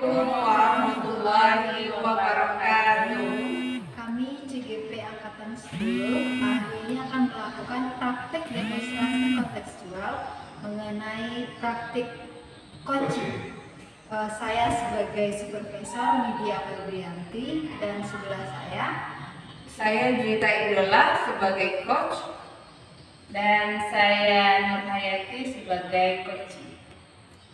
Assalamualaikum warahmatullahi wabarakatuh. Kami CGP Angkatan 10 hari ini akan melakukan praktik demonstrasi kontekstual mengenai praktik coaching. Saya sebagai supervisor Media Febrianti dan sebelah Saya Gita Idola sebagai coach dan saya Nur Hayati sebagai coach.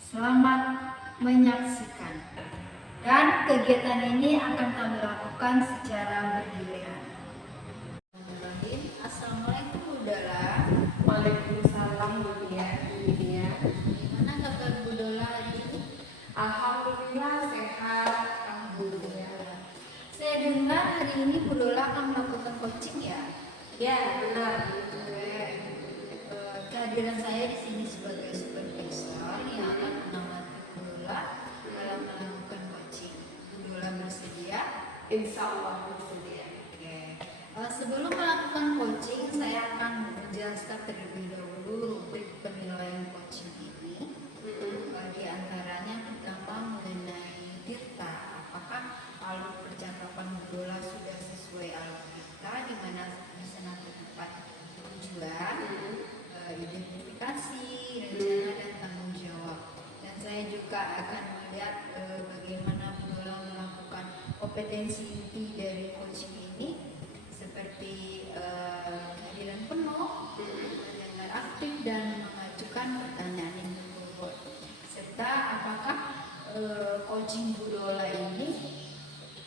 Selamat menyaksikan. Dan kegiatan ini akan kami lakukan secara bergiliran. Assalamualaikum Bu Dola. Waalaikumsalam Bu Dia. Gimana kabar Bu Dola hari ini? Alhamdulillah sehat. Alhamdulillah. Saya dengar hari ini Bu Dola akan melakukan coaching ya? Ya benar. Kehadiran saya di sini sebagai supervisor yang akan mengamati Bu Dola dalam melakukan coaching. Bu Dola bersedia? Insya Allah bersedia. Sebelum melakukan coaching, saya akan menjelaskan terlebih dahulu rubrik penilaian coaching ini. Di antaranya pertama mengenai Tirta, apakah alur percakapan Bu Dola sudah sesuai alur Tirta, di mana di sana terdapat tujuan, identifikasi, rencana dan tanggung jawab. Dan saya juga akan melihat bagaimana Bu Dola melakukan kompetensi inti dari coaching ini, seperti kehadiran penuh, mendengar aktif dan mengajukan pertanyaan yang berbobot, serta apakah coaching Bu Dola ini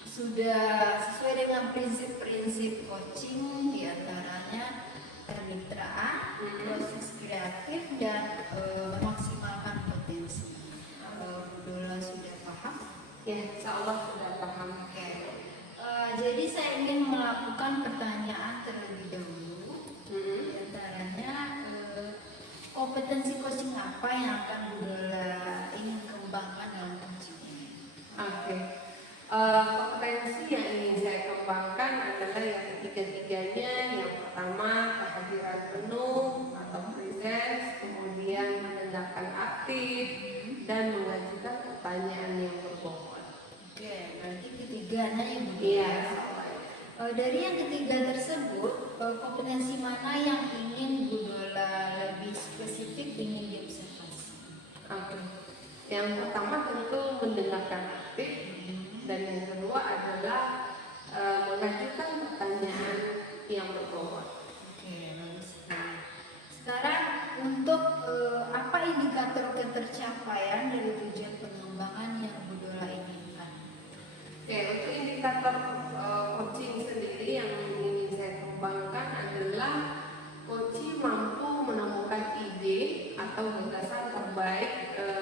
sudah sesuai dengan prinsip-prinsip coaching, diantaranya kemitraan, proses kreatif, dan memaksimalkan potensi. Bu Dola sudah paham? Ya insya Allah sudah paham. Jadi saya ingin melakukan pertanyaan terlebih dahulu. Di antaranya kompetensi coaching apa yang akan Bu Dola ingin kembangkan dalam coaching ini? Kompetensi yang ingin saya kembangkan adalah yang ketiga-tiganya. Yang pertama kehadiran penuh atau presence, kemudian mendengarkan aktif dan mengajukan pertanyaan yang berbobot. Berarti ketiganya yang Bu Iya. Dari yang ketiga tersebut, kompetensi mana yang ingin Bu Dola lebih spesifik ingin diobservasi? Yang pertama tentu mendengarkan aktif, dan yang kedua adalah mengajukan pertanyaan yang berbobot. Bagus sekali. Sekarang untuk apa indikator ketercapaian dari tujuan pengembangan yang Bu Dola inginkan? Untuk indikator coaching sendiri yang ingin saya kembangkan adalah coaching mampu menemukan ide atau gagasan terbaik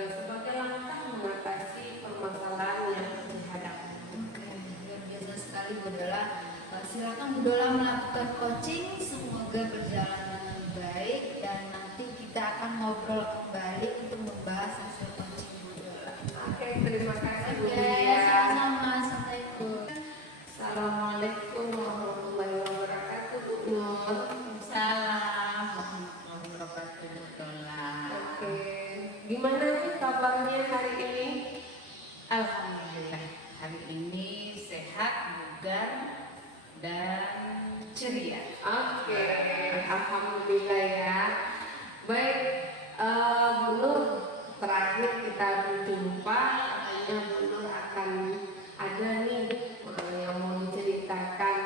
sebagai langkah mengatasi permasalahan yang dihadapi. Luar biasa sekali Bu Dola. Silakan Bu Dola melakukan coaching, semoga berjalan dengan baik, dan nanti kita akan ngobrol kembali untuk membahas hasil coaching Bu Dola. Terima kasih Bu Sama-sama. Assalamualaikum. Assalamualaikum warahmatullahi wabarakatuh Bu Nur. Salam warahmatullahi wabarakatuh Bu Dola. Gimana sih kabarnya hari ini? Alhamdulillah hari ini sehat, bugar, dan ceria. Alhamdulillah ya. Baik, Bu Nur, terakhir kita berjumpa, katanya Bu Nur akan ada nih yang mau diceritakan.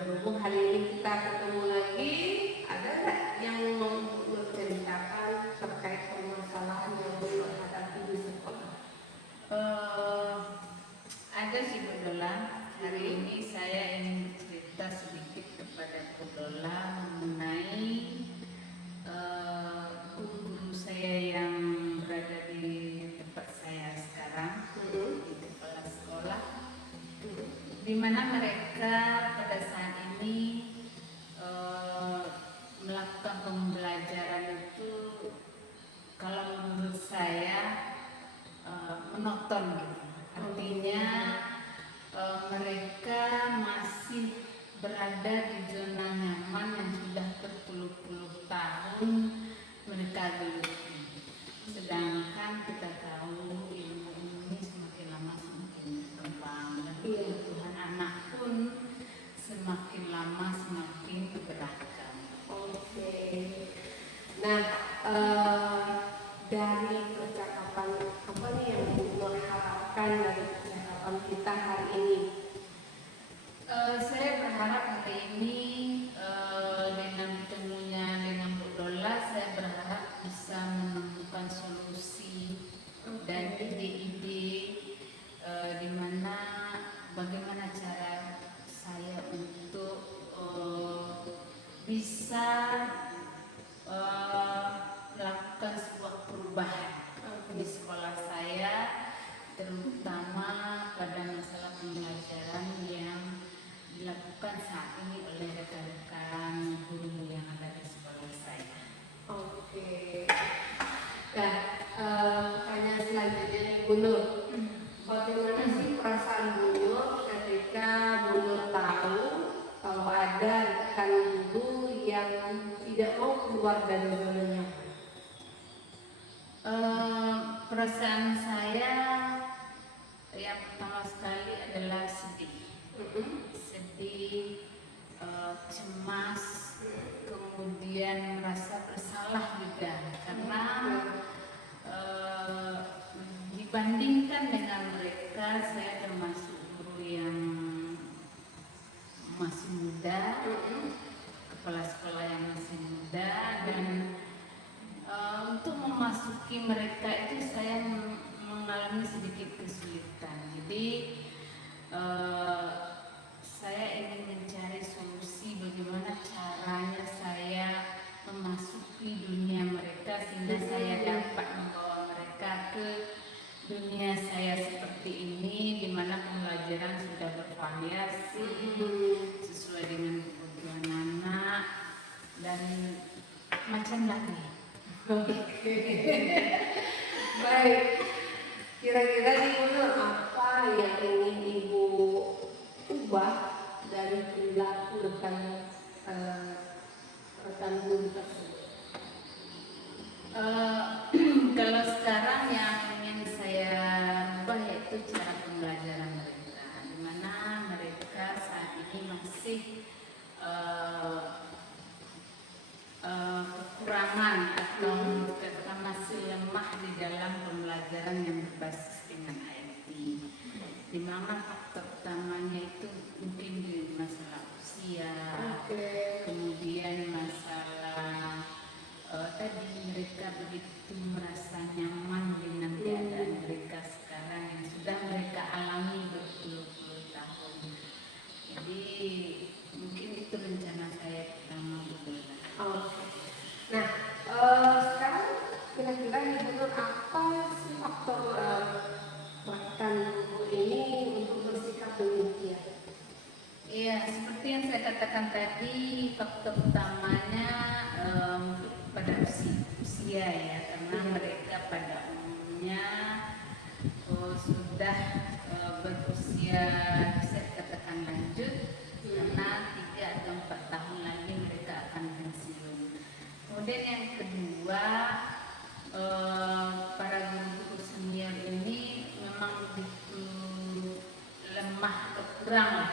Berhubung hari ini kita ketemu lagi, ada nggak yang mau Bu Nur ceritakan terkait permasalahan yang Bu Nur hadapi di sekolah? Ada sih Bu Dola. Hari ini saya ingin bercerita sedikit kepada Bu Dola mengenai guru saya yang berada di tempat saya sekarang, di kepala sekolah, di mana mereka pada saat ini melakukan pembelajaran itu, kalau menurut saya monoton gitu. Artinya mereka masih berada di zona nyaman yang sudah berpuluh-puluh tahun mereka geluti. Sedangkan kita tahu ilmu ini dari percakapan apa nih yang Gubernur harapkan dari percakapan kita hari ini? Saya berharap hari ini dengan ketemunya dengan Bu Dola, saya berharap bisa menemukan solusi dan ide-ide di mana bagaimana cara saya untuk bisa melakukan sebuah perubahan di sekolah saya, terutama pada masalah pembelajaran yang dilakukan saat ini oleh rekan-rekan guru yang ada di sekolah saya. Oke. Nah, pertanyaan selanjutnya nih Bunur. Bagaimana sih perasaan Bunur ketika Bunur tahu kalau ada rekan guru yang tidak mau keluar dari zona nyaman? Perasaan saya yang pertama sekali adalah sedih, cemas, kemudian merasa bersalah juga karena dibandingkan dengan mereka, saya termasuk guru yang masih muda, kepala sekolah yang masih muda, dan untuk memasuki mereka itu saya mengalami sedikit kesulitan. Jadi saya ingin mencari solusi bagaimana caranya saya memasuki dunia mereka sehingga saya dapat membawa mereka ke dunia saya seperti ini, di mana pembelajaran sudah bervariasi sesuai dengan kebutuhan anak dan macam lagi. Baik, kira-kira nih Bunur, apa yang ingin Ibu ubah dari perilaku rekan guru tersebut? Kalau sekarang yang ingin saya ubah yaitu cara pembelajaran mereka, di mana mereka saat ini masih kekurangan atau mereka masih lemah di dalam pembelajaran yang berbasis dengan IT, di mana faktor utamanya itu mungkin di masalah usia, kemudian masalah tadi mereka begitu merasa nyaman dengan keadaan mereka sekarang yang sudah mereka alami berpuluh-puluh tahun. Jadi mungkin itu rencana saya pertama. Nah, sekarang kira-kira nih Bunur, apa sih faktor rekan guru ini untuk bersikap demikian? Iya, seperti yang saya katakan tadi, faktor utamanya pada usia ya, karena mereka pada umumnya sudah berusia bisa dikatakan lanjut, karena 3 atau 4 tahun lagi mereka akan pensiun. Kemudian yang kedua, para guru senior ini memang begitu lemah atau kurang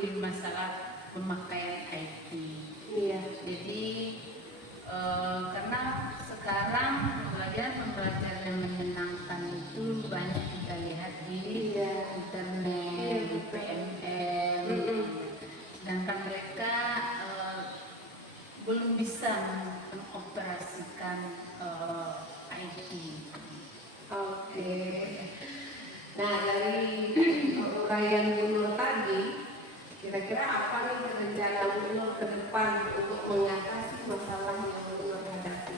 di masalah pemakaian IT. Iya. Jadi karena sekarang pembelajaran yang menyenangkan itu banyak kita lihat di internet, di PMM, sedangkan mereka belum bisa mengoperasikan IT. Oke. Nah, dari uraian Bunur tadi, kira-kira apa nih rencana Bunur ke depan untuk mengatasi masalah yang Bunur hadapi?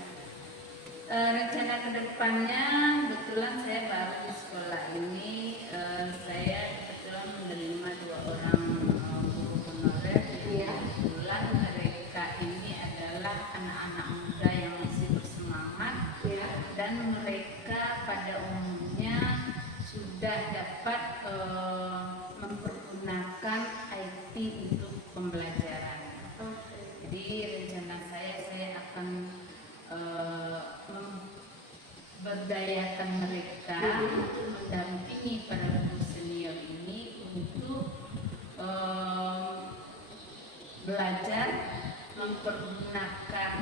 Rencana kedepannya, kebetulan saya baru di sekolah ini, saya kebetulan menerima 2 orang guru honorer. Kebetulan mereka ini adalah anak-anak muda yang masih bersemangat, dan mereka pada umumnya sudah dapat mempergunakan IT untuk pembelajaran. Jadi rencana saya akan memberdayakan mereka, mendampingi para guru senior ini untuk belajar mempergunakan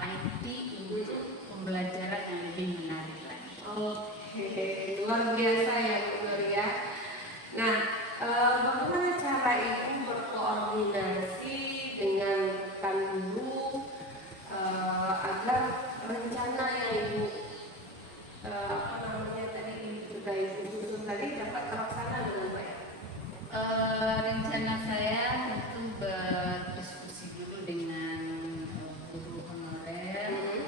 IT untuk pembelajaran yang lebih menarik. Oke, luar biasa ya Bu Nur ya. Nah, bagaimana cara Ibu berkoordinasi dengan rekan guru agar rencana yang Ibu apa namanya tadi sudah Ibu susun tadi dapat terlaksana dengan baik? Rencana saya tentu berdiskusi dulu dengan guru honorer.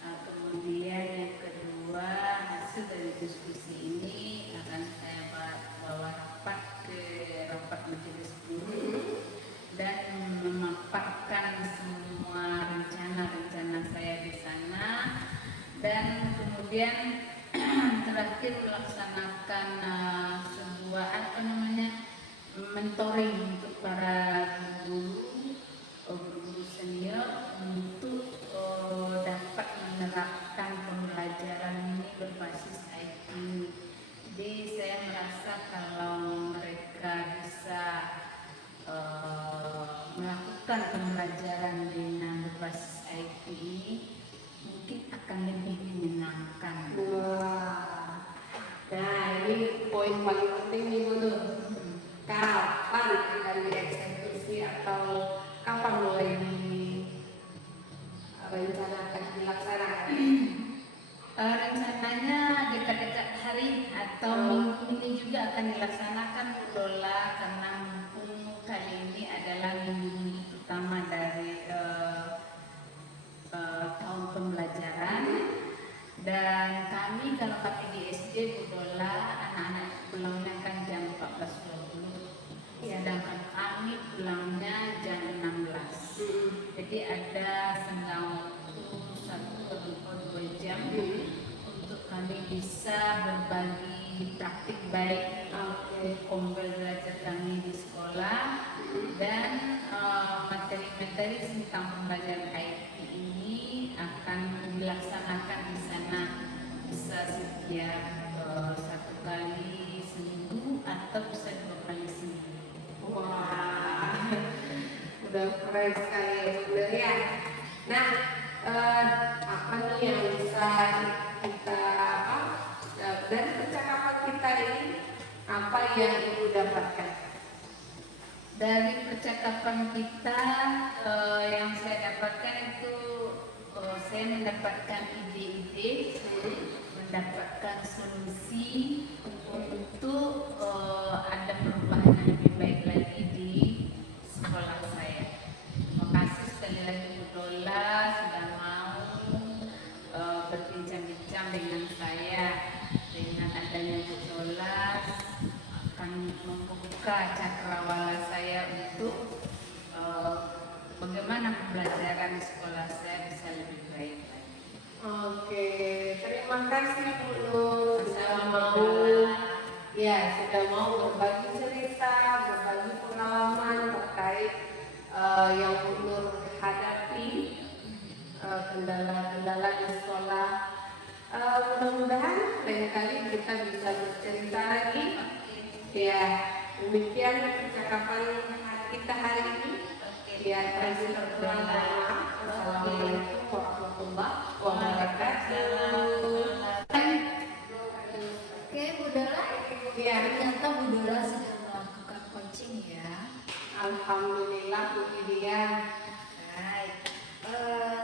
Kemudian yang kedua, hasil dari diskusi ini akan saya bawa rapat majelis guru dan memaparkan semua rencana-rencana saya di sana, dan kemudian terakhir melaksanakan sebuah mentoring untuk para guru senior untuk dapat menerapkan pembelajaran ini berbasis IT. Jadi saya merasa kalau mereka bisa melakukan pembelajaran dengan berbasis IT ini mungkin akan lebih menyenangkan. Wah, nah ini poin paling penting nih Bu Nur. Kapan akan dieksekusi atau kapan mulai direncanakan dilaksanakan? Rencananya dekat-dekat hari atau minggu ini juga akan dilaksanakan Bu Dola, karena mumpung kali ini adalah minggu pertama dari tahun pembelajaran. Dan kami kalau kami di SD Bu Dola, anak-anak pulangnya kan jam 14.20, sedangkan kami pulangnya jam 16. Jadi ada senggang waktu 1 atau 2 jam untuk kami bisa berbagi praktik baik belajar kami di sekolah, dan materi-materi tentang pembelajaran IT ini akan dilaksanakan di sana, bisa setiap 1 kali seminggu atau bisa 2 kali seminggu. Wah, udah keren sekali ya Bu Nur ya. Nah, apa nih yang bisa kita dari percakapan kita ini, apa yang Ibu dapatkan? Dari percakapan kita, yang saya dapatkan itu saya mendapatkan ide-ide, mendapatkan solusi untuk ada perubahan yang lebih baik lagi di sekolah saya. Terima kasih sekali lagi Bu Dola sudah mau berbincang-bincang dengan saya. Dengan adanya Bu Dola akan membuka cakrawala saya untuk bagaimana pembelajaran di sekolah saya bisa lebih baik lagi. Oke, terima kasih Bu Nur sudah mau berbagi cerita, berbagi pengalaman terkait yang Bu Nur hadapi, kendala-kendala di sekolah. Mudah-mudahan lain kali kita bisa bercerita lagi. Ya, demikian percakapan kita hari ini. Ya, terima kasih. Assalamualaikum warahmatullahi wabarakatuh. Oke, Bu Dola. Ya, Ternyata Bu Dola sudah melakukan coaching ya. alhamdulillah Bu Lydia. Baik.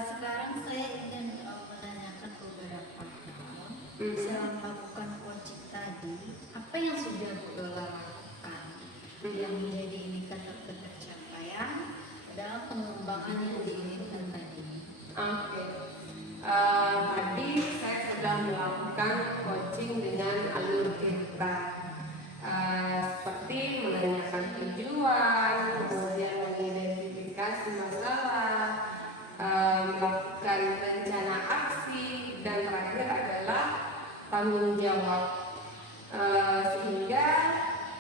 Sekarang saya ingin menanyakan beberapa hal. Setelah melakukan coaching tadi, apa yang sudah Bu Dola lakukan yang menjadi indikator ketercapaian dalam pengembangan yang diinginkan tadi? Oke. Tadi saya sudah melakukan coaching dengan alur cerita, seperti menanyakan tujuan, kemudian mengidentifikasi masalah, melakukan rencana aksi, dan terakhir adalah tanggung jawab, sehingga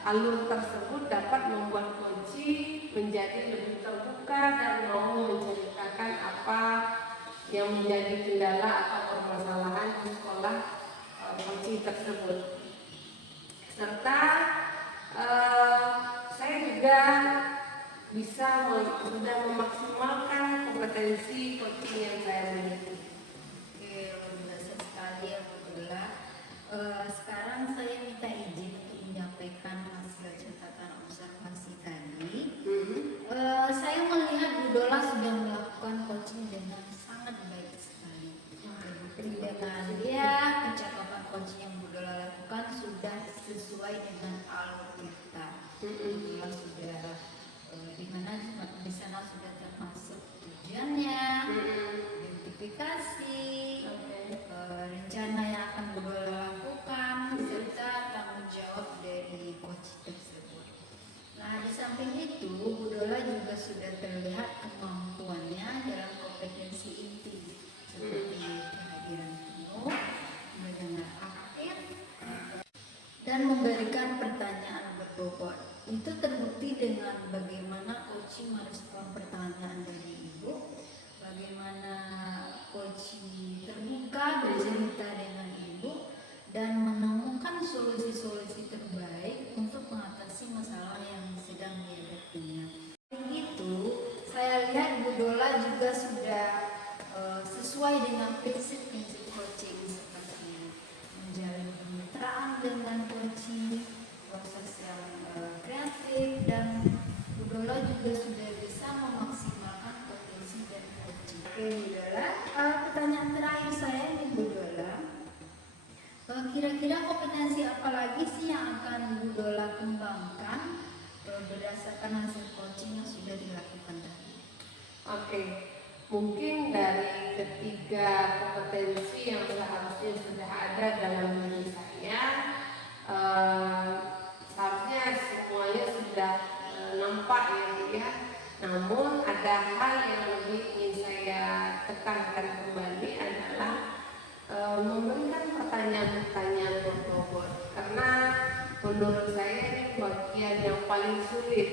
alur tersebut dapat membuat coaching menjadi lebih terbuka dan mau menceritakan apa yang menjadi kendala atau permasalahan di sekolah coaching tersebut. Serta saya juga sudah memaksimalkan kompetensi coaching yang saya miliki. Oke, luar biasa sekali ya Bu Dola. dan memberikan pertanyaan berbobot. Itu terbukti dengan bagaimana coaching merespon pertanyaan dari ibu, bagaimana coaching terbuka bercerita dengan ibu dan menemukan solusi-solusi terbaik untuk mengatasi masalah yang sedang dihadapinya. Begitu, saya lihat Bu Dola juga sudah sesuai dengan prinsip-prinsip coaching seperti menjalin kemitraan dengan coaching, proses yang kreatif, dan Bu Dola juga sudah bisa memaksimalkan potensi dari coaching. Oke Bu Dola, pertanyaan terakhir saya ini Bu Dola, kira-kira kompetensi apa lagi sih yang akan Bu Dola kembangkan berdasarkan hasil coaching yang sudah dilakukan tadi? Oke, mungkin dari ketiga kompetensi yang seharusnya sudah ada dalam diri saya, seharusnya semuanya sudah nampak ya. Namun ada hal yang lebih ingin saya tekankan kembali adalah memberikan pertanyaan-pertanyaan berbobot, karena menurut saya ini bagian yang paling sulit,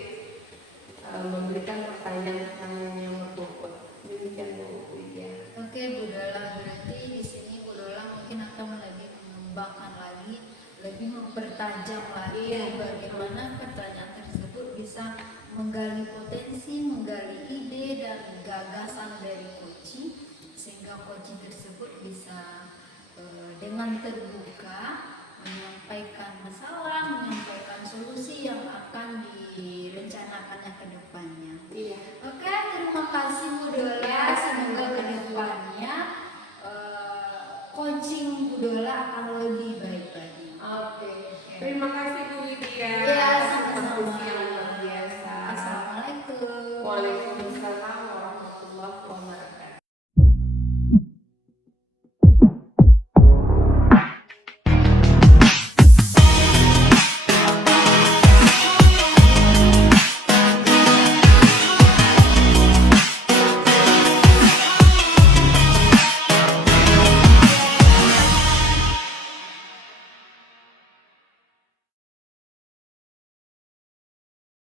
memberikan pertanyaan-pertanyaan yang berbobot. Demikian Bu Widya. Oke Bu Dola, berarti di sini Bu Dola mungkin akan lebih mengembangkan lagi, lebih mempertajam lagi bagaimana pertanyaan tersebut bisa menggali potensi, menggali ide dan gagasan dari coaching, sehingga coaching tersebut bisa dengan terbuka menyampaikan masalah, menyampaikan solusi yang akan direncanakannya ke depannya. Iya. Oke, terima kasih Bu Dola. Semoga ke depannya coaching Bu Dola akan lebih baik lagi. Oke. Terima kasih